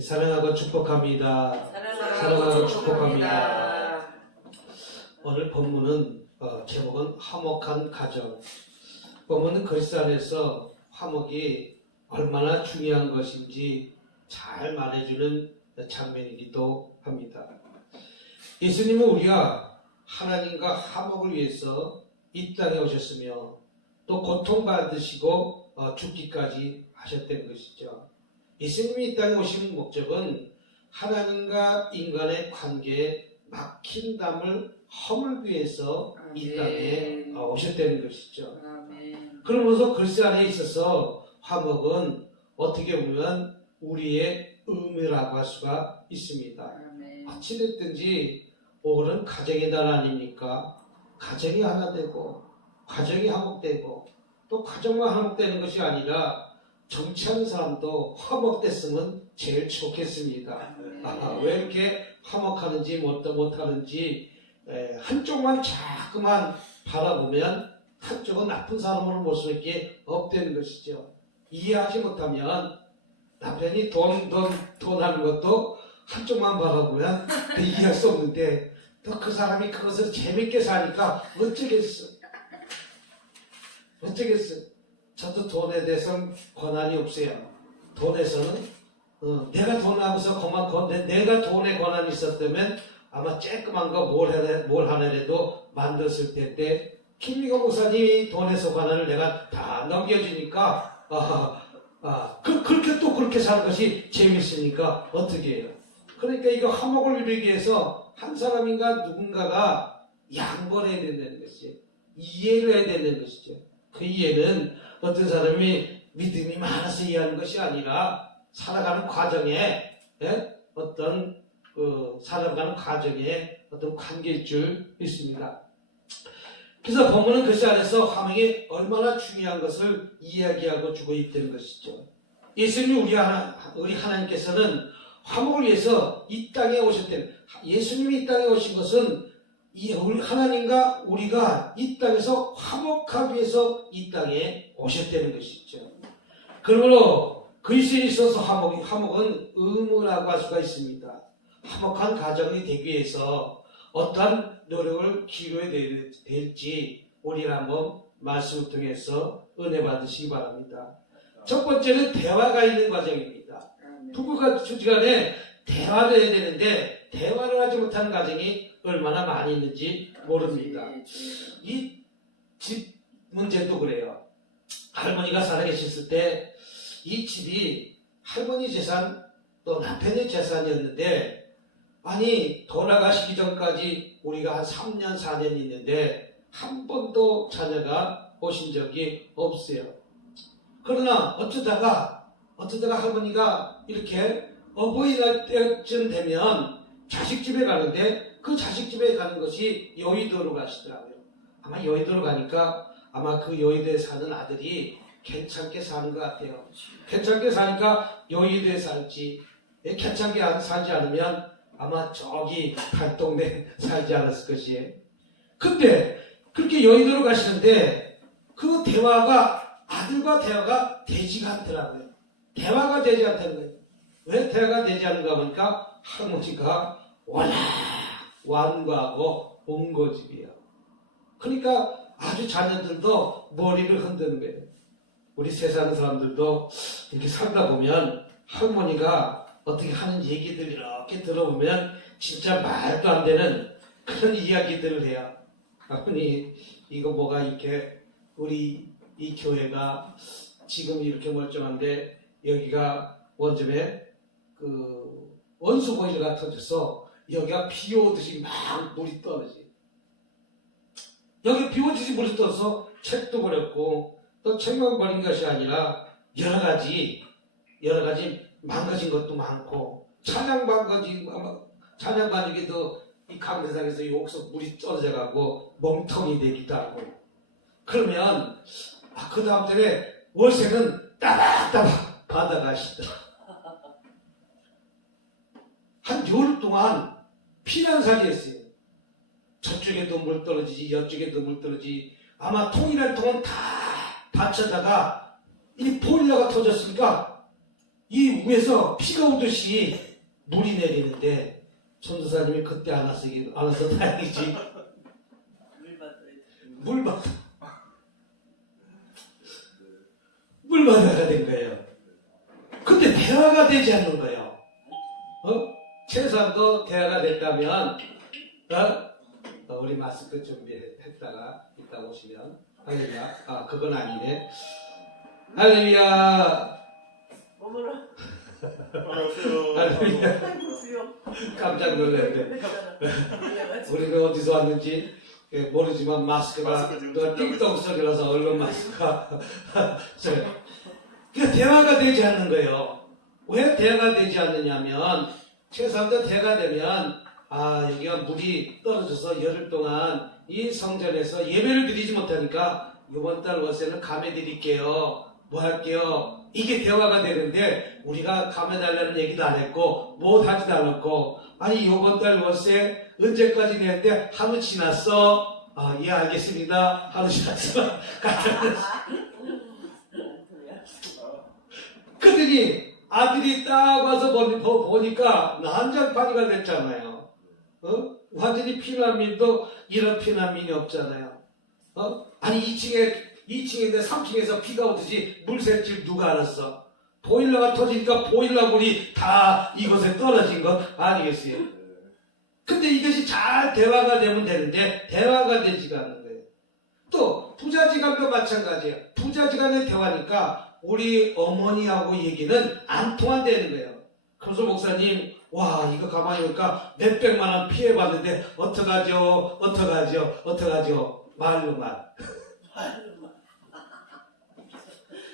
사랑하고 축복합니다. 사랑하고 축복합니다. 오늘 본문은 제목은 화목한 가정. 본문은 그리스도 안에서 화목이 얼마나 중요한 것인지 잘 말해주는 장면이기도 합니다. 예수님은 우리가 하나님과 화목을 위해서 이 땅에 오셨으며 또 고통받으시고 죽기까지 하셨다는 것이죠. 예수님이 이 땅에 오신 목적은 하나님과 인간의 관계에 막힌 담을 허물기 위해서 이 땅에 오셨다는 것이죠. 그러면서 그리스도 안에 있어서 화목은 어떻게 보면 우리의 의무라고 할 수가 있습니다. 어찌됐든지 오늘은 가정의 날 아닙니까? 가정이 하나 되고 가정이 화목되고 또 가정만 화목되는 것이 아니라 정치하는 사람도 화목됐으면 제일 좋겠습니다. 왜 이렇게 화목하는지 못하는지 한쪽만 자꾸만 바라보면 한쪽은 나쁜 사람으로 볼 수밖에 없다는 것이죠. 이해하지 못하면 남편이 돈 하는 것도 한쪽만 바라보면 이해할 수 없는데 또 그 사람이 그것을 재밌게 사니까 어쩌겠어. 저도 돈에 대해서는 권한이 없어요. 돈에서는 내가 돈하고서 내가 돈에 권한이 있었다면 아마 쬐끄만 거 뭘 하나라도 만들었을 텐데 김미경 목사님이 돈에서 권한을 내가 다 넘겨주니까 그렇게 사는 것이 재밌으니까 어떻게 해요? 그러니까 이거 화목을 이루기 위해서 한 사람인가 누군가가 양보를 해야 된다는 것이죠. 이해를 해야 된다는 것이죠. 그 이해는 어떤 사람이 믿음이 많아서 이해하는 것이 아니라 살아가는 과정에 어떤 관계일 줄 믿습니다. 그래서 본문은 그리스도 안에서 화목이 얼마나 중요한 것을 이야기하고 주고 있다는 것이죠. 예수님 우리 하나님께서는 화목을 위해서 이 땅에 오셨다는, 예수님이 이 땅에 오신 것은 우리 하나님과 우리가 이 땅에서 화목하기 위해서 이 땅에 오셨다는 것이죠. 그러므로 그리스도에 있어서 화목은 의무라고 할 수가 있습니다. 화목한 가정이 되기 위해서 어떠한 노력을 기울여야 될지 우리는 한번 말씀을 통해서 은혜 받으시기 바랍니다. 첫 번째는 대화가 있는 과정입니다. 부부가 주지간에 대화를 해야 되는데 대화를 하지 못하는 가정이 얼마나 많이 있는지 모릅니다. 이 집 문제도 그래요. 할머니가 살아계셨을 때 이 집이 할머니 재산 또 남편의 재산이었는데 아니 돌아가시기 전까지 우리가 한 3년 4년 있는데 한 번도 자녀가 오신 적이 없어요. 그러나 어쩌다가 할머니가 이렇게 어버이날 때쯤 되면 자식 집에 가는데 그 자식 집에 가는 것이 여의도로 가시더라고요. 아마 여의도로 가니까 아마 그 여의도에 사는 아들이 괜찮게 사는 것 같아요. 괜찮게 사니까 여의도에 살지, 괜찮게 살지 않으면 아마 저기 달동네 살지 않았을 것이에요. 근데 그렇게 여의도로 가시는데 그 아들과 대화가 되지가 않더라고요. 대화가 되지 않다는 거예요. 왜 대화가 되지 않는가 보니까 할머니가 워낙 완고하고 온고집이에요. 그러니까 아주 자녀들도 머리를 흔드는 거예요. 우리 세상 사람들도 이렇게 살다 보면 할머니가 어떻게 하는 얘기들 이렇게 들어보면 진짜 말도 안 되는 그런 이야기들을 해요. 할머니 이거 뭐가 이렇게 우리 이 교회가 지금 이렇게 멀쩡한데 여기가 원점에 그 원수보일러가 터져서 여기가 비 오듯이 막 물이 떨어지. 여기 비 오듯이 물이 떠서 책도 버렸고 또 책만 버린 것이 아니라 여러 가지 망가진 것도 많고 찬양 반죽에도 이 강대상에서 이 옥석 물이 떨어져 가고 멍텅이 되기도 하고 그러면 그 다음 때에 월세는 따박따박 받아가시더라. 한 열흘 동안 피난살이했어요. 저쪽에도 물 떨어지지 이쪽에도 물 떨어지지 아마 통일할 동안 다 받쳐다가 이 보일러가 터졌으니까 이 위에서 비가 오듯이 물이 내리는데 전도사님이 그때 안 와서 다행이지. 물바다가 된 거예요. 근데 대화가 되지 않는 거예요. 최소한도 대화가 됐다면 우리 마스크 준비했다가 이따 오시면 할렐루야. 그건 아니네. 할렐루야. 할렐루야. 깜짝 놀랐네. 우리가 어디서 왔는지 모르지만 마스크가 띵동 소리라서 얼른 마스크가 그 대화가 되지 않는 거예요. 왜 대화가 되지 않느냐면 최소한도 대화가 되면 여기가 물이 떨어져서 열흘 동안 이 성전에서 예배를 드리지 못하니까 이번 달 월세는 감해 드릴게요. 뭐 할게요. 이게 대화가 되는데 우리가 감해 달라는 얘기도 안 했고 뭐 하지도 않았고 아니 이번 달 월세 언제까지 내는데 하루 지났어. 예 알겠습니다. 하루 지났어. 그러더니 아들이 딱 와서 보니까 난장판이가 됐잖아요. 완전히 피난민도 이런 피난민이 없잖아요. 아니 2층인데 3층에서 비가 오듯이 물 샐 줄 누가 알았어? 보일러가 터지니까 보일러 물이 다 이곳에 떨어진 것 아니겠어요? 근데 이것이 잘 대화가 되면 되는데 대화가 되지가 않는 거예요. 또 부자지간도 마찬가지예요. 부자지간의 대화니까 우리 어머니하고 얘기는 안 통한다는 거예요. 그래서 목사님 이거 가만히 보니까 몇백만 원 피해봤는데 어떡하죠? 말로만.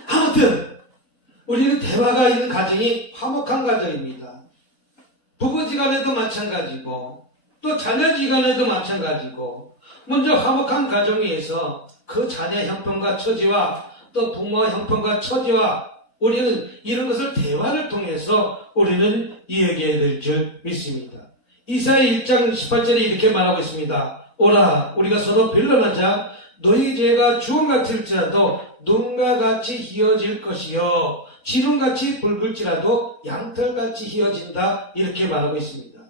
아무튼 우리는 대화가 있는 가정이 화목한 가정입니다. 부부지간에도 마찬가지고 또 자녀지간에도 마찬가지고 먼저 화목한 가정에서 그 자녀 형편과 처지와 또 부모 형편과 처지와 우리는 이런 것을 대화를 통해서 우리는 이야기해야 될 줄 믿습니다. 이사야 1장 18절에 이렇게 말하고 있습니다. 오라 우리가 서로 빌런하자 너희 죄가 주홍 같을지라도 눈과 같이 희어질 것이요 지름같이 붉을지라도 양털같이 희어진다 이렇게 말하고 있습니다.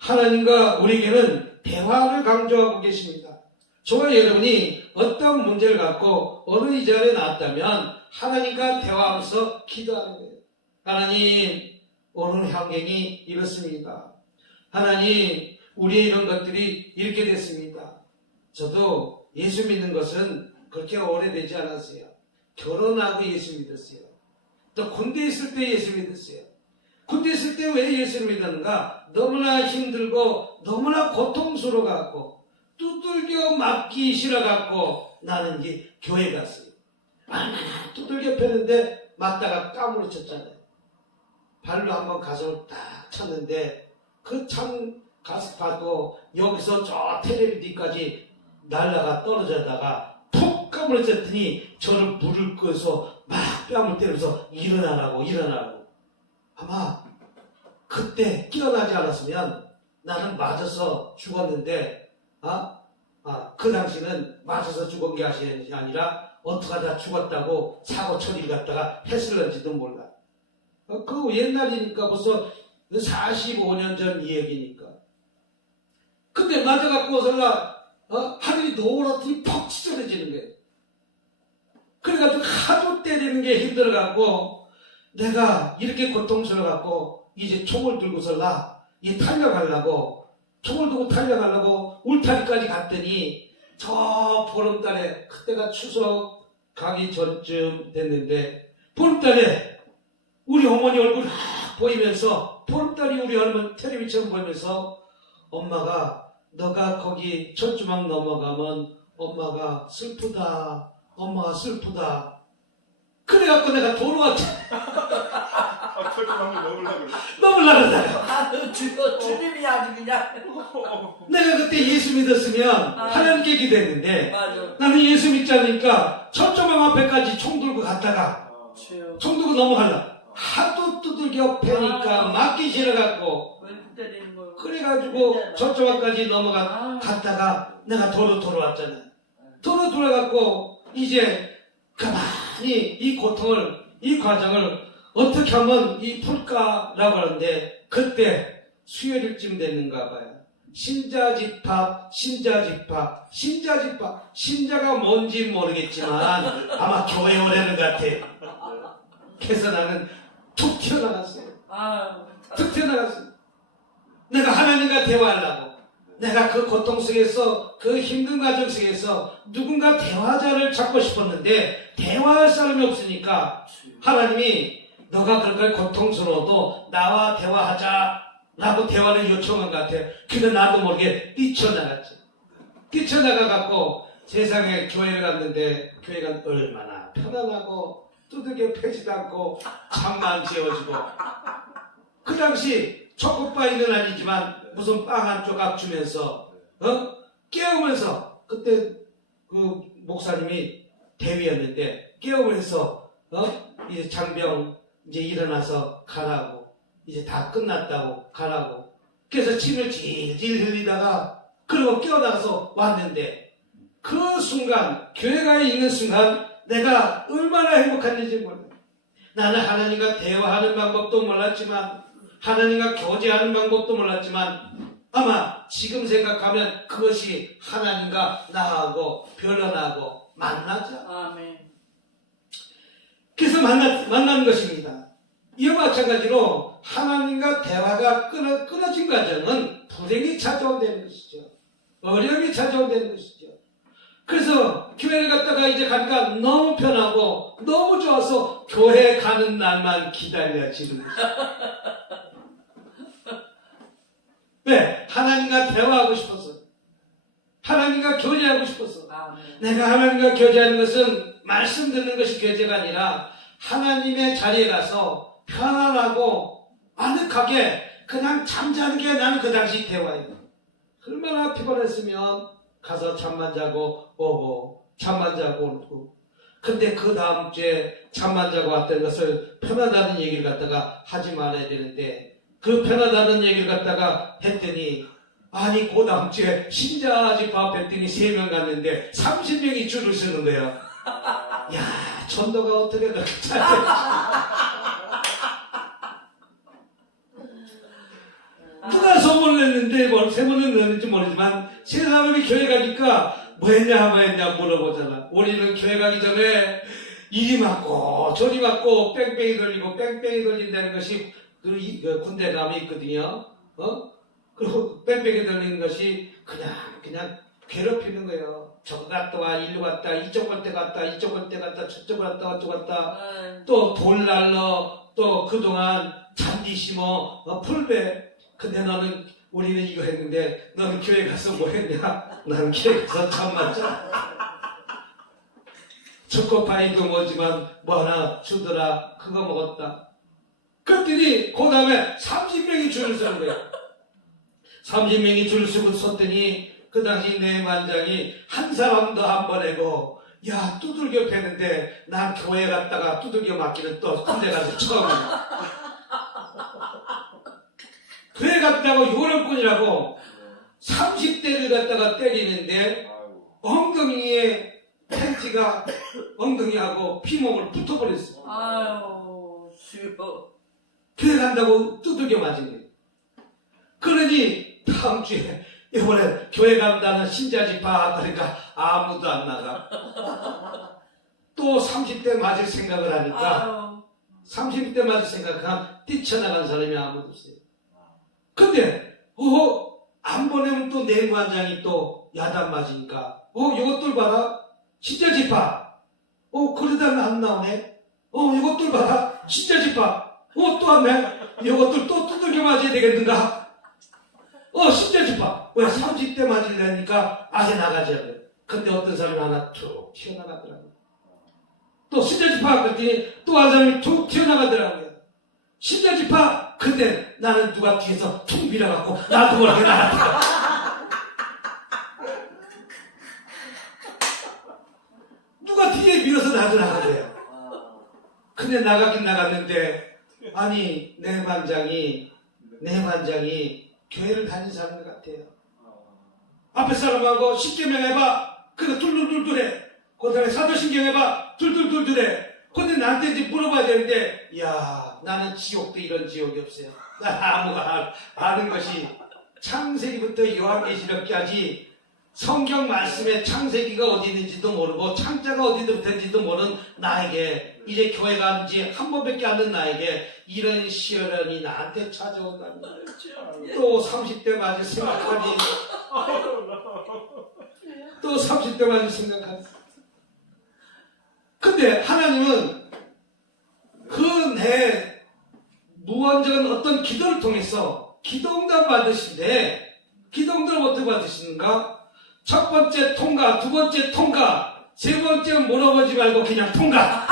하나님과 우리에게는 대화를 강조하고 계십니다. 저와 여러분이 어떤 문제를 갖고 어느 이 자리에 나왔다면 하나님과 대화하면서 기도하는 거예요. 하나님 오늘 환경이 이렇습니다. 하나님 우리의 이런 것들이 이렇게 됐습니다. 저도 예수 믿는 것은 그렇게 오래되지 않았어요. 결혼하고 예수 믿었어요. 또 군대 있을 때 예수 믿었어요. 군대 있을 때 왜 예수를 믿었는가? 너무나 힘들고 너무나 고통스러워갖고 두들겨 맞기 싫어갖고 나는 이제 교회 갔어요. 얼마나 두들겨 패는데 맞다가 까무러쳤잖아요. 발로 한번 가슴을 딱 쳤는데 그 참 가서 봐도 여기서 저 텔레비 뒤까지 날라가 떨어져다가 푹 까무러쳤더니 저를 물을 끄서 막 뺨을 때리면서 일어나라고 아마 그때 깨어나지 않았으면 나는 맞아서 죽었는데 그 당시는 맞아서 죽은 게 아니라 어떡하다 죽었다고 사고 처리를 갖다가 했을런지도 몰라. 그 옛날이니까 벌써 45년 전 이야기니까. 근데 맞아갖고서는 하늘이 노랗더니 퍽 찢어지는 거예요. 그래가지고 하도 때리는 게 힘들어갖고 내가 이렇게 고통스러워갖고 이제 총을 들고서는 이 달려가려고 총을 들고 달려가려고 울타리까지 갔더니 저 보름달에 그때가 추석 가기 전쯤 됐는데 보름달에 우리 어머니 얼굴 보이면서 보름달이 우리 어머니 텔레비전 보이면서 엄마가 너가 거기 철조망 넘어가면 엄마가 슬프다. 그래갖고 내가 돌아왔잖아. 철조망을 넘으려고 그러다가. 주님이 아주 그냥. 내가 그때 예수 믿었으면 하나님께 기도했는데 맞아. 나는 예수 믿지 않으니까 철조망 앞에까지 총 들고 갔다가 총 들고 넘어가려. 하도 두들겨 패니까 맞기 싫어갖고 왜 때리는 거예요? 그래가지고 저쪽까지 갔다가 내가 도로 돌아왔잖아. 도로 돌아갖고 이제 가만히 이 고통을 이 과정을 어떻게 하면 이 풀까라고 하는데 그때 수요일쯤 됐는가 봐요. 신자집합, 신자가 뭔지 모르겠지만 아마 교회 오래는 같아. 그래서 나는 툭 튀어나갔어요. 아유, 툭 튀어나갔어요. 내가 하나님과 대화하려고. 내가 그 고통 속에서, 그 힘든 과정 속에서 누군가 대화자를 찾고 싶었는데 대화할 사람이 없으니까 하나님이 너가 그렇게 고통스러워도 나와 대화하자라고 대화를 요청한 것 같아요. 근데 나도 모르게 뛰쳐나갔죠. 뛰쳐나가갖고 세상에 교회를 갔는데 교회가 얼마나 편안하고 두들겨 패지도 않고 잠만 재워주고 그 당시 초코바이는 아니지만 무슨 빵 한 조각 주면서 깨우면서 그때 그 목사님이 대위였는데 깨우면서 이제 장병 이제 일어나서 가라고 이제 다 끝났다고 가라고 그래서 침을 질질 흘리다가 그리고 깨어나서 왔는데 그 순간 교회가 있는 순간 내가 얼마나 행복한지 몰라요. 나는 하나님과 대화하는 방법도 몰랐지만 하나님과 교제하는 방법도 몰랐지만 아마 지금 생각하면 그것이 하나님과 나하고 변론하고 만나자. 아멘. 그래서 만나는 것입니다. 이와 마찬가지로 하나님과 대화가 끊어진 과정은 불행이 찾아온다는 것이죠. 어려움이 찾아온다는 것이죠. 그래서 교회를 갔다가 이제 가니까 너무 편하고 너무 좋아서 교회 가는 날만 기다려지는 것이죠. 왜? 하나님과 대화하고 싶어서. 하나님과 교제하고 싶어서. 아멘. 내가 하나님과 교제하는 것은 말씀 듣는 것이 교제가 아니라 하나님의 자리에 가서 편안하고 아늑하게 그냥 잠자는 게 나는 그 당시 대화예요. 얼마나 피곤했으면 가서 잠만 자고 오고 잠만 자고 오고 근데 그 다음 주에 잠만 자고 왔다는 것을 편하다는 얘기를 갖다가 하지 말아야 되는데 그 편하다는 얘기를 갖다가 했더니 아니 그 다음 주에 신자집합 했더니 3명 갔는데 30명이 줄을 서는 거예요. 야 전도가 어떻게 그렇게 잘 누가 소문을 냈는데 뭘 세문을 냈는지 모르지만 세 사람이 교회 가니까 뭐 했냐 물어보잖아. 우리는 교회 가기 전에 이리 맞고 저리 맞고 뺑뺑이 돌리고 뺑뺑이 돌린다는 것이 그 군대 감이 있거든요. 그리고 뺑뺑이 돌리는 것이 그냥 괴롭히는 거예요. 저거 갔다 와, 일로 갔다, 이쪽 갈 때 갔다, 이쪽 갈 때 갔다, 저쪽 갔다, 저쪽 갔다, 또 돌 날러, 또 그동안 잔디 심어, 풀베. 근데 우리는 이거 했는데, 너는 교회 가서 뭐 했냐? 나는 교회 가서 잠만 자. 초코파이도 뭐지만, 뭐 하나 주더라, 그거 먹었다. 그랬더니, 그 다음에 30명이 줄을 서는 거야. 30명이 줄을 서고 섰더니, 그 당시 내 반장이 한 사람도 안 보내고, 야, 두들겨 패는데, 난 교회 갔다가 두들겨 맞기는 또 군대 가서 처음이야. 교회 갔다가 6월권이라고 30대를 갖다가 때리는데, 엉덩이에 팬티가 엉덩이하고 피몸을 붙어버렸어. 아유, 주여. 교회 간다고 두들겨 맞은 거예요. 그러니, 다음 주에, 이번에 교회 간다는 신자집합 그러니까 아무도 안 나가. 또 30대 맞을 생각을 하니까 30대 맞을 생각하면 뛰쳐나간 사람이 아무도 없어요. 근데 안 보내면 또 내무반장이 또 야단 맞으니까 이것들 봐라 신자집합 그러다 안 나오네. 이것들 봐라 신자집합 또 안 내. 이것들 또 두들겨 맞아야 되겠는가. 신자집합. 왜 30대 맞으려니까 아예 나가자고요. 근데 어떤 사람이 하나 툭 튀어나가더라고요. 또 신자집합 그랬더니 또 한 사람이 툭 튀어나가더라고요. 신자집합. 근데 나는 누가 뒤에서 툭 밀어갖고 나도 모르게 나갔다. 누가 뒤에 밀어서 나도 나가래요. 근데 나가긴 나갔는데 아니 내 반장이 교회를 다니는 사람 같아요. 앞에 사람하고 십계명 해봐. 근데 둘둘둘둘해. 그 다음에 사도신경 해봐. 둘둘둘둘해. 근데 나한테 이제 물어봐야 되는데, 야 나는 지옥도 이런 지옥이 없어요. 아무가 아는 것이 창세기부터 요한계시록까지 성경 말씀에 창세기가 어디 있는지도 모르고 창자가 어디부터 있는지도 모르는 나에게, 이제 교회 간 지 한 번밖에 안 된 나에게 이런 시련이 나한테 찾아온다는 거예요. 또 30대 맞을 생각하니, 또 30대 맞을 생각하니. 근데 하나님은 그 내 무언적인 어떤 기도를 통해서 기도응답 받으신데, 기도응답을 어떻게 받으시는가? 첫 번째 통과, 두 번째 통과, 세 번째 물어보지 말고 그냥 통과.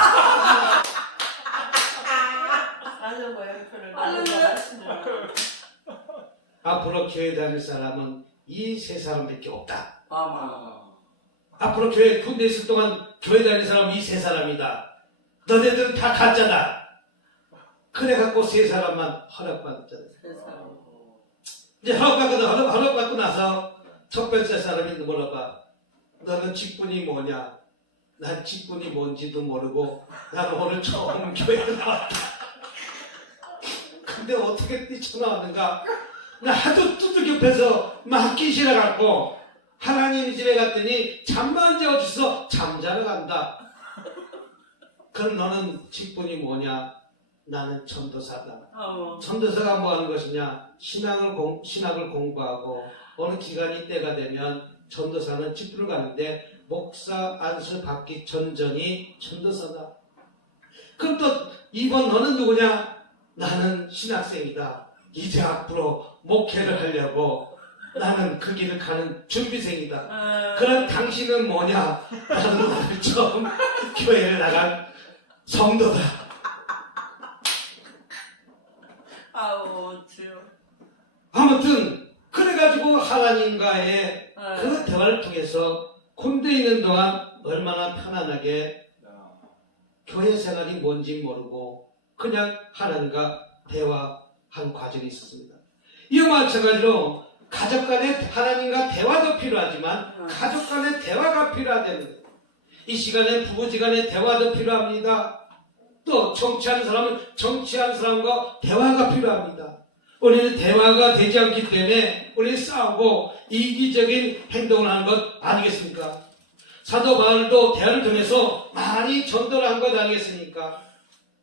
앞으로 교회 다닐 사람은 이 세 사람밖에 없다. 앞으로 교회 군대 있을 동안 교회 다닐 사람은 이 세 사람이다. 너네들은 다 가짜다. 그래갖고 세 사람만 허락받았잖아요. 이제 허락받고 나서 첫 번째 사람이 물어봐. 너는 직분이 뭐냐? 난 직분이 뭔지도 모르고 나는 오늘 처음 교회에 나왔다. 근데 어떻게 뛰쳐나왔는가? 나 하도 두들겨패서 막 끼시러갖고 하나님 집에 갔더니 잠만 재워주셔서 잠자러 간다. 그럼 너는 직분이 뭐냐? 나는 전도사다. 전도사가 뭐 하는 것이냐? 신학을 공부하고 어느 기간이 때가 되면 전도사는 집부를 가는데 목사 안수 받기 전전이 전도사다. 그럼 또 이번 너는 누구냐? 나는 신학생이다. 이제 앞으로 목회를 하려고 나는 그 길을 가는 준비생이다. 그럼 당신은 뭐냐? 나는 오늘 처음 교회를 나간 성도다. 아무튼 그래가지고 하나님과의 그 대화를 통해서 군대에 있는 동안 얼마나 편안하게 교회 생활이 뭔지 모르고 그냥 하나님과 대화한 과정이 있었습니다. 이와 마찬가지로 가족 간의 하나님과 대화도 필요하지만 가족 간의 대화가 필요하다는 거예요. 이 시간에 부부지간의 대화도 필요합니다. 또 정치하는 사람은 정치하는 사람과 대화가 필요합니다. 우리는 대화가 되지 않기 때문에 우리는 싸우고 이기적인 행동을 하는 것 아니겠습니까? 사도 바울도 대화를 통해서 많이 전도를 한 것 아니겠습니까?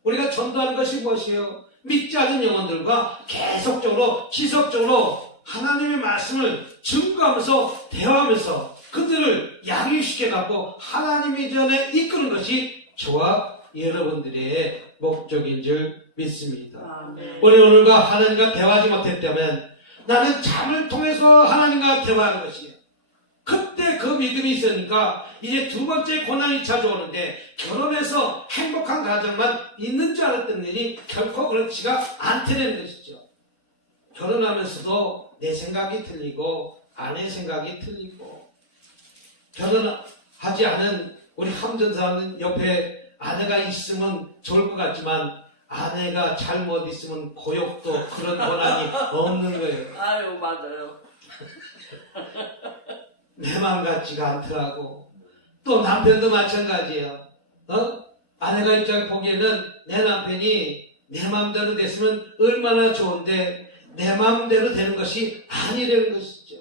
우리가 전도하는 것이 무엇이에요? 믿지 않는 영혼들과 계속적으로 지속적으로 하나님의 말씀을 증거하면서 대화하면서 그들을 양육시켜 갖고 하나님의 전에 이끄는 것이 저와 여러분들의 목적인 줄 믿습니다. 우리 오늘과 하나님과 대화하지 못했다면 나는 잠을 통해서 하나님과 대화하는 것이에요. 그때 그 믿음이 있으니까 이제 두 번째 고난이 찾아오는데 결혼해서 행복한 가정만 있는 줄 알았던 일이 결코 그렇지가 않다는 것이죠. 결혼하면서도 내 생각이 틀리고 아내 생각이 틀리고 결혼하지 않은 우리 함전사는 옆에 아내가 있으면 좋을 것 같지만 아내가 잘못 있으면 고역도 그런 권한이 없는 거예요. 맞아요. 내 맘 같지가 않더라고. 또 남편도 마찬가지예요. 아내가 입장 보기에는 내 남편이 내 맘대로 됐으면 얼마나 좋은데 내 맘대로 되는 것이 아니라는 것이죠.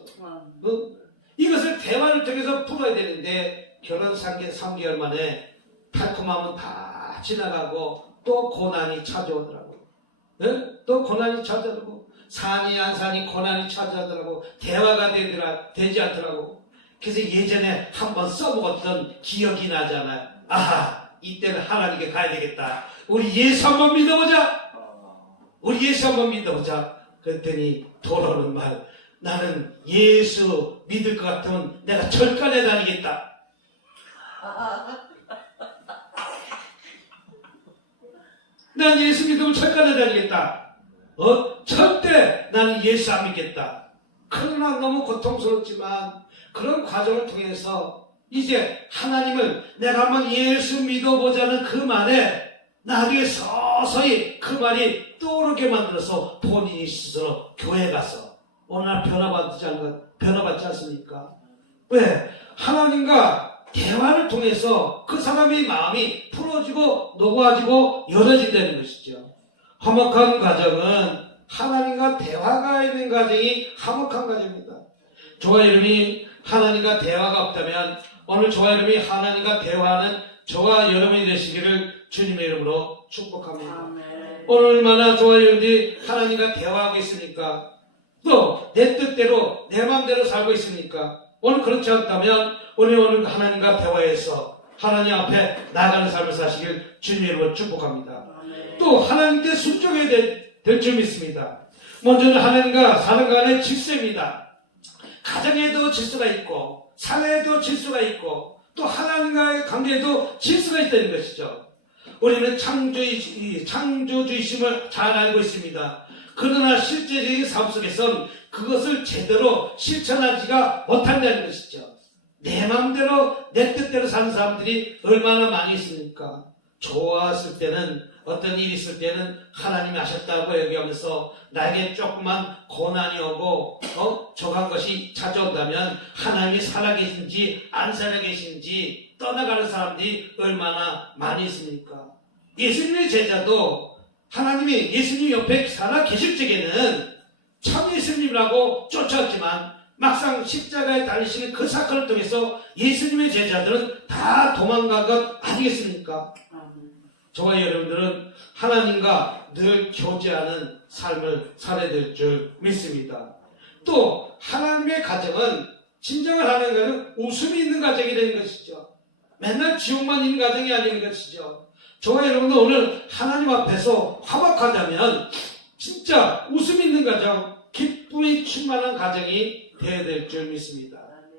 이것을 대화를 통해서 풀어야 되는데 결혼 3개월 만에 달콤함은 다 지나가고 또 고난이 찾아오더라고. 또 고난이 찾아오고 산이 안 산이 고난이 찾아오더라고. 대화가 되지 않더라고. 그래서 예전에 한번 써먹었던 기억이 나잖아요. 아하, 이때는 하나님께 가야 되겠다. 우리 예수 한번 믿어보자. 우리 예수 한번 믿어보자. 그랬더니 돌아오는 말, 나는 예수 믿을 것 같으면 내가 절간에 다니겠다. 난 예수 믿으면 절간에 다니겠다. 절대 나는 예수 안 믿겠다. 그러나 너무 고통스럽지만 그런 과정을 통해서 이제 하나님을 내가 한번 예수 믿어보자는 그 말에 나중에 서서히 그 말이 떠오르게 만들어서 본인이 스스로 교회 가서 어느 날 변화받지 않습니까? 왜? 하나님과 대화를 통해서 그 사람의 마음이 풀어지고 녹아지고 열어진다는 것이죠. 화목한 가정은 하나님과 대화가 있는 가정이 화목한 가정입니다. 저와 여러분이 하나님과 대화가 없다면 오늘 저와 여러분이 하나님과 대화하는 저와 여러분이 되시기를 주님의 이름으로 축복합니다. 아멘. 오늘 얼마나 저와 여러분들이 하나님과 대화하고 있습니까? 또 내 뜻대로 내 마음대로 살고 있습니까? 오늘 그렇지 않다면 오늘 하나님과 대화해서 하나님 앞에 나가는 삶을 사시길 주님의 이름으로 축복합니다. 아멘. 또 하나님께 순종해야 될 줄 믿습니다. 먼저는 하나님과 사는 간의 질서입니다. 가정에도 질서가 있고 사회에도 질서가 있고 또 하나님과의 관계에도 질서가 있다는 것이죠. 우리는 창조주의심을 잘 알고 있습니다. 그러나 실제적인 삶 속에선 그것을 제대로 실천하지가 못한다는 것이죠. 내 마음대로 내 뜻대로 사는 사람들이 얼마나 많이 있습니까? 좋았을 때는 어떤 일이 있을 때는 하나님이 하셨다고 얘기하면서 나에게 조그만 고난이 오고 적한 것이 찾아온다면 하나님이 살아계신지 안 살아계신지 떠나가는 사람들이 얼마나 많이 있습니까? 예수님의 제자도 하나님이 예수님 옆에 살아계실 적에는 참 예수님이라고 쫓았지만 막상 십자가에 달리시는 그 사건을 통해서 예수님의 제자들은 다 도망간 것 아니겠습니까? 저와 여러분들은 하나님과 늘 교제하는 삶을 살아야 될 줄 믿습니다. 또 하나님의 가정은 진정한 하나님과는 웃음이 있는 가정이 되는 것이죠. 맨날 지옥만 있는 가정이 아닌 것이죠. 저와 여러분들 오늘 하나님 앞에서 화목하자면 진짜 웃음이 있는 가정, 기쁨이 충만한 가정이 되어야 될 줄 믿습니다.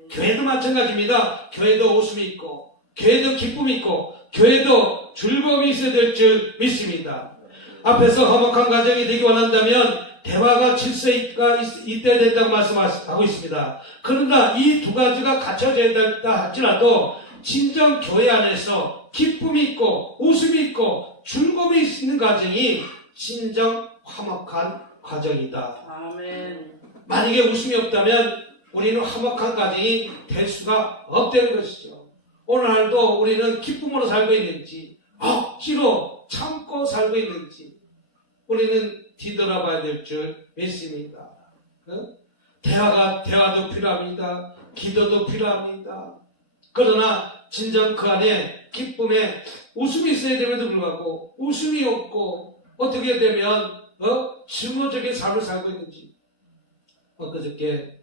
교회도 마찬가지입니다. 교회도 웃음이 있고 교회도 기쁨이 있고 교회도 즐거움이 있어야 될 줄 믿습니다. 앞에서 화목한 가정이 되기 원한다면 대화가 질서가 있어야 된다고 말씀하고 있습니다. 그러나 이 두 가지가 갖춰져야 된다 할지라도 진정 교회 안에서 기쁨이 있고 웃음이 있고 즐거움이 있는 가정이 진정 화목한 가정이다. 아멘. 만약에 웃음이 없다면 우리는 화목한 가정이 될 수가 없다는 것이죠. 오늘날도 우리는 기쁨으로 살고 있는지 억지로 참고 살고 있는지 우리는 뒤돌아봐야 될 줄 믿습니다. 대화도 필요합니다. 기도도 필요합니다. 그러나 진정 그 안에 기쁨에 웃음이 있어야 됨에도 불구하고 웃음이 없고 어떻게 되면 증오적인 삶을 살고 있는지 엊그저께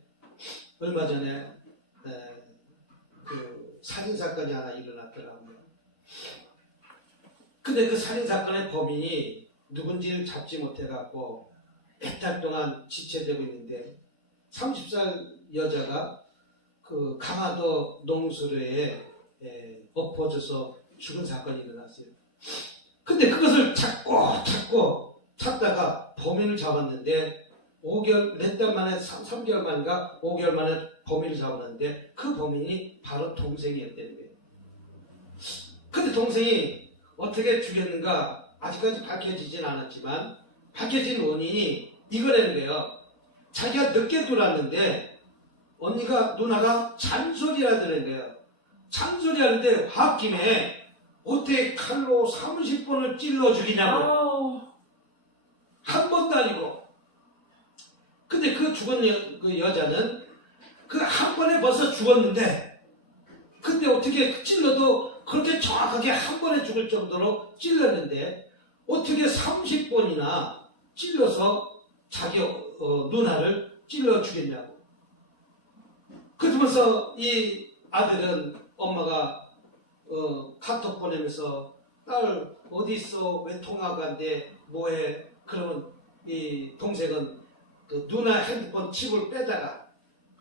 얼마 전에 그 살인사건이 하나 일어났더라고요. 근데 그 살인사건의 범인이 누군지를 잡지 못해갖고 몇 달 동안 지체되고 있는데 30살 여자가 그 강화도 농수로에 엎어져서 죽은 사건이 일어났어요. 근데 그것을 찾다가 범인을 잡았는데 5개월, 몇 달 만에 3개월 만인가 5개월 만에 범인을 잡았는데 그 범인이 바로 동생이었다는 거예요. 근데 동생이 어떻게 죽였는가 아직까지 밝혀지진 않았지만 밝혀진 원인이 이거라는 거예요. 자기가 늦게 들어왔는데 누나가 잔소리하더라는 거예요. 잔소리하는데 홧김에 어떻게 칼로 30번을 찔러 죽이냐고. 한 번도 아니고. 근데 그 죽은 그 여자는 그 한 번에 벌써 죽었는데 근데 어떻게 찔러도 그렇게 정확하게 한 번에 죽을 정도로 찔렀는데 어떻게 30번이나 찔러서 자기 누나를 찔러 죽였냐고. 그러면서 이 아들은 엄마가 카톡 보내면서 딸 어디 있어? 왜 통화가 안 돼? 뭐해? 그러면 이 동생은 그 누나 핸드폰 칩을 빼다가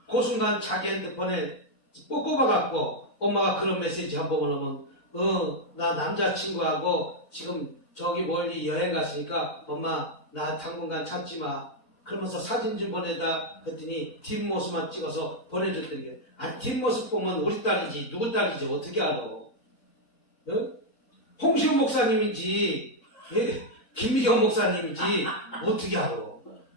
그 순간 자기 핸드폰에 꼽아갖고 엄마가 그런 메시지 한 번 보내면 나 남자친구하고 지금 저기 멀리 여행 갔으니까 엄마 나 당분간 찾지 마. 그러면서 사진 좀 보내다 그랬더니 뒷모습만 찍어서 보내줬더니 뒷모습 보면 우리 딸이지 누구 딸이지 어떻게 알아? 홍시훈 목사님인지 김미경 목사님인지 어떻게 알아?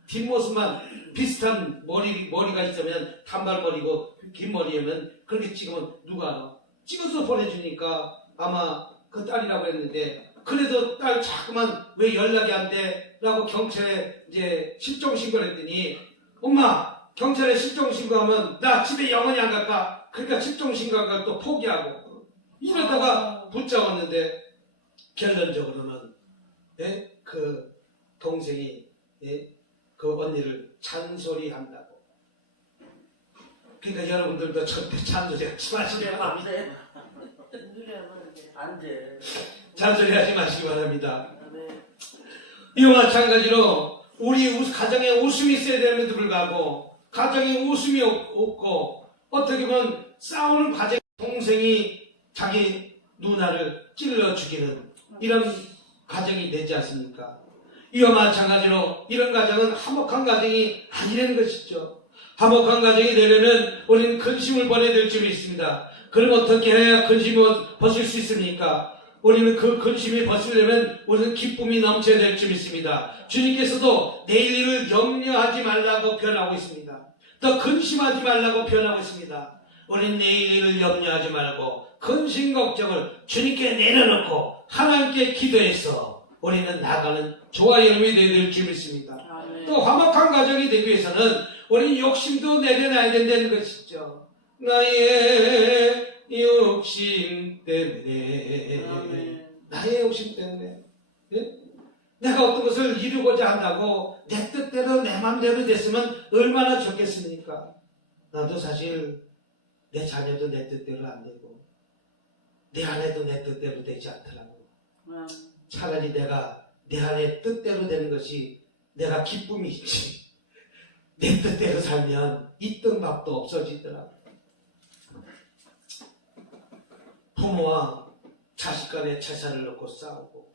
뒷모습만 비슷한 머리가 있으면 단발머리고 긴 머리면 그렇게 찍으면 누가 알아? 찍어서 보내주니까 아마 그 딸이라고 했는데 그래도 딸 자꾸만 왜 연락이 안 돼? 라고 경찰에 이제 실종 신고를 했더니 엄마 경찰에 실종 신고하면 나 집에 영원히 안 갈까? 그러니까 실종 신고한 또 포기하고 이러다가 붙잡았는데 결론적으로는 예? 그 동생이 예? 그 언니를 잔소리한다고. 그러니까 여러분들도 절대 잔소리하지 마시기 그래, 바랍니다. 안 돼. 안 돼. 잔소리하지 마시기 바랍니다. 네. 이와 마찬가지로 우리 가정에 웃음이 있어야 되는데도 불구하고 가정에 웃음이 없고 어떻게 보면 싸우는 과정에 동생이 자기 누나를 찔러 죽이는 이런 가정이 되지 않습니까? 이와 마찬가지로 이런 가정은 화목한 가정이 아니라는 것이죠. 화목한 가정이 되려면 우리는 근심을 버려야 될 점이 있습니다. 그럼 어떻게 해야 근심을 벗을 수 있습니까? 우리는 그 근심이 벗으려면 우리는 기쁨이 넘쳐야 될 점이 있습니다. 주님께서도 내일 일을 염려하지 말라고 표현하고 있습니다. 또 근심하지 말라고 표현하고 있습니다. 우리는 내일 일을 염려하지 말고 근심 걱정을 주님께 내려놓고 하나님께 기도해서 우리는 나가는 조화 여름이 되어야 될 줄 믿습니다. 아멘. 또 화목한 가정이 되기 위해서는 우리 욕심도 내려놔야 된다는 것이죠. 나의 욕심 때문에 아멘. 나의 욕심 때문에 예? 내가 어떤 것을 이루고자 한다고 내 뜻대로 내 맘대로 됐으면 얼마나 좋겠습니까? 나도 사실 내 자녀도 내 뜻대로 안 되고 내 아내도 내 뜻대로 되지 않더라고. 차라리 내가 내 아내 뜻대로 되는 것이 내가 기쁨이 있지. 내 뜻대로 살면 있던 밥도 없어지더라고. 부모와 자식 간에 재산을 넣고 싸우고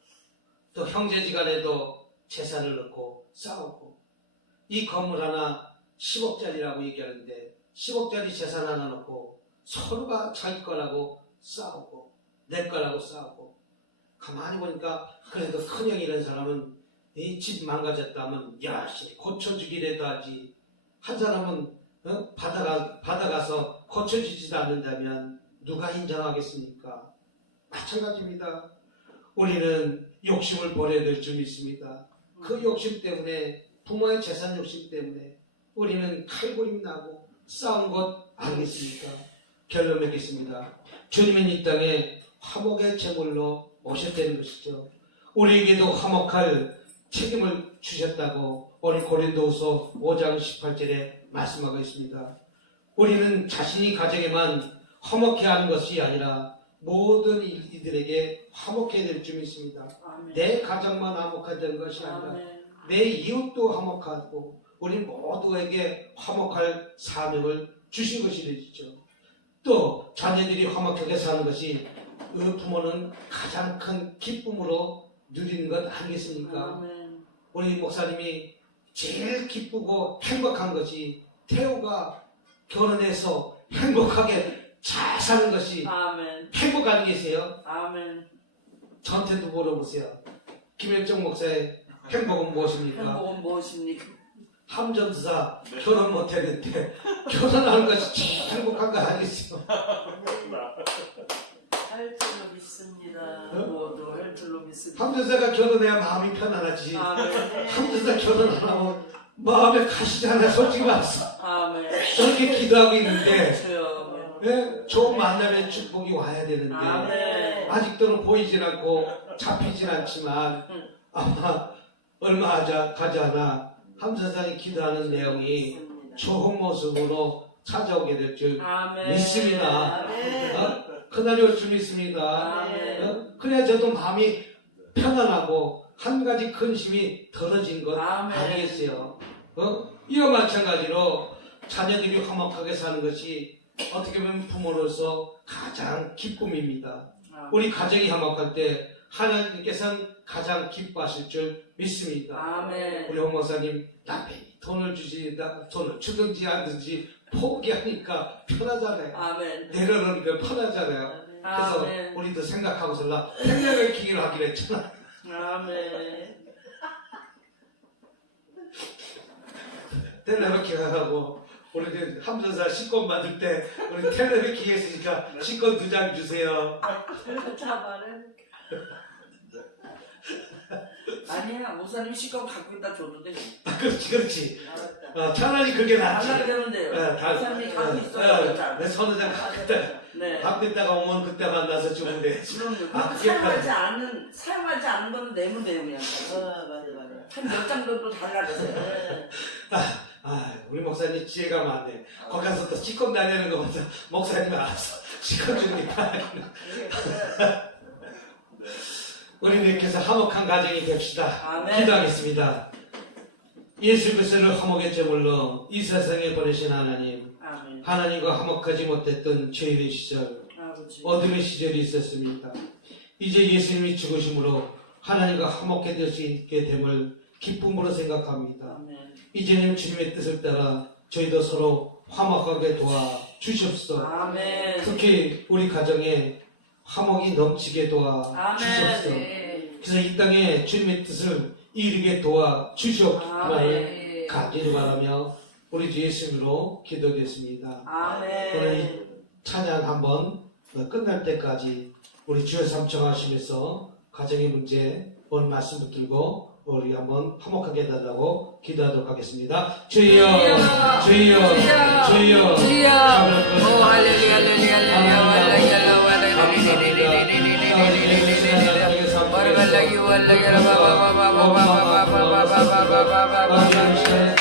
또 형제지간에도 재산을 넣고 싸우고 이 건물 하나 10억짜리라고 얘기하는데 10억짜리 재산 하나 넣고 서로가 자기 거라고 싸우고 내 거라고 싸우고 가만히 보니까 그래도 큰형이라는 사람은 이 집 망가졌다 하면 야씨 고쳐주기라도 하지 한 사람은 받아가서 고쳐주지도 않는다면 누가 인정하겠습니까? 마찬가지입니다. 우리는 욕심을 버려야 될 줄 믿습니다. 그 욕심 때문에 부모의 재산 욕심 때문에 우리는 칼부림 나고 싸운 것 아니겠습니까? 결론 맺겠습니다. 주님은 이 땅에 화목의 제물로 오셨다는 것이죠. 우리에게도 화목할 책임을 주셨다고 우리 고린도후서 5장 18절에 말씀하고 있습니다. 우리는 자신이 가정에만 화목해 하는 것이 아니라 모든 이들에게 화목해야 될 줄 믿습니다. 아멘. 내 가정만 화목해야 되는 것이 아니라 아멘. 내 이웃도 화목하고 우리 모두에게 화목할 사명을 주신 것이 되죠. 또 자녀들이 화목하게 사는 것이 그 부모는 가장 큰 기쁨으로 누리는 것 아니겠습니까? 아멘. 우리 목사님이 제일 기쁘고 행복한 것이 태호가 결혼해서 행복하게 잘 사는 것이 아멘. 행복 아니겠어요? 아멘. 저한테도 물어보세요. 김일정 목사의 행복은 무엇입니까? 행복은 무엇입니까? 함전사 결혼 못했는데 결혼하는 것이 제일 행복한 거 아니겠어요? 할 줄로 믿습니다. 모두 할 줄로 믿습니다. 함전사가 결혼해야 마음이 편안하지. 아멘. 함전사 결혼 안 하면 마음에 가시잖아요. 솔직히 말해서. 아멘. 저렇게 기도하고 있는데 주여. 예? 좋은 만남의 축복이 와야 되는데 아멘. 아직도는 보이질 않고 잡히질 않지만 아마 얼마 가지 않아 함전사님 기도하는 내용이 좋은 모습으로 찾아오게 될 줄 아멘. 믿습니다. 아멘. 그날이 올 줄 믿습니다. 아멘. 그래야 저도 마음이 편안하고 한 가지 근심이 덜어진 것 아멘. 아니겠어요? 이와 마찬가지로 자녀들이 화목하게 사는 것이 어떻게 보면 부모로서 가장 기쁨입니다. 우리 가정이 화목할 때 하나님께서는 가장 기뻐하실 줄 믿습니다. 아멘. 우리 홍 목사님 남편이 돈을 주든지 하든지 포기하니까 편하잖아요. 아멘. 내려놓으니까 편하잖아요. 그래서 아멘. 우리도 생각하고서라 텔레를 기기로 하기로 했잖아. 아멘. 텔레를 기하고 우리 함전사 식권 받을 때 우리 텔레를 기했으니까 식권 2장 주세요. 자발은 아니야, 목사님 시간 갖고 있다 줘도 돼. 그렇지, 그렇지. 알았다. 차라리 그게 낫지. 안 하게 되면 돼요. 네, 다- 목사님이 갖고 있어요. 자, 내 선우장 네. 갖고 있다가 오면 그때 만나서 주면 되지. 그럼요. 아, 그리고 그게 사용하지 않은 거는 내면 돼요, 그냥. 맞아. 한 몇 장 정도 달라졌어요. 우리 목사님 지혜가 많네. 거기 가서 또 찌꺼 다니는 거 보자. 목사님 알았어. 찌꺼 주니까. 우리는 이렇게 해서 화목한 가정이 됩시다. 아멘. 기도하겠습니다. 예수 그리스도를 화목의 제물로 이 세상에 보내신 하나님, 아멘. 하나님과 화목하지 못했던 죄의 시절, 아버지. 어둠의 시절이 있었습니다. 이제 예수님이 죽으심으로 하나님과 화목해 될 수 있게 됨을 기쁨으로 생각합니다. 아멘. 이제는 주님의 뜻을 따라 저희도 서로 화목하게 도와 주시옵소서. 아멘. 특히 우리 가정에 화목이 넘치게 도와 주시옵소서. 아멘. 그래서 이 땅에 주님의 뜻을 이루게 도와 주시옵기를 아멘. 간절히 바라며 우리 주 예수님으로 기도드렸습니다. 아멘. 오늘 찬양 한번 끝날 때까지 우리 주여 삼청하시면서 가정의 문제 오늘 말씀 붙들고 우리 한번 화목하게 해달라고 기도하도록 하겠습니다. 주여, 주여, 주여, 주여. 오 할렐루야 할렐루야 할렐루야 감사합니다.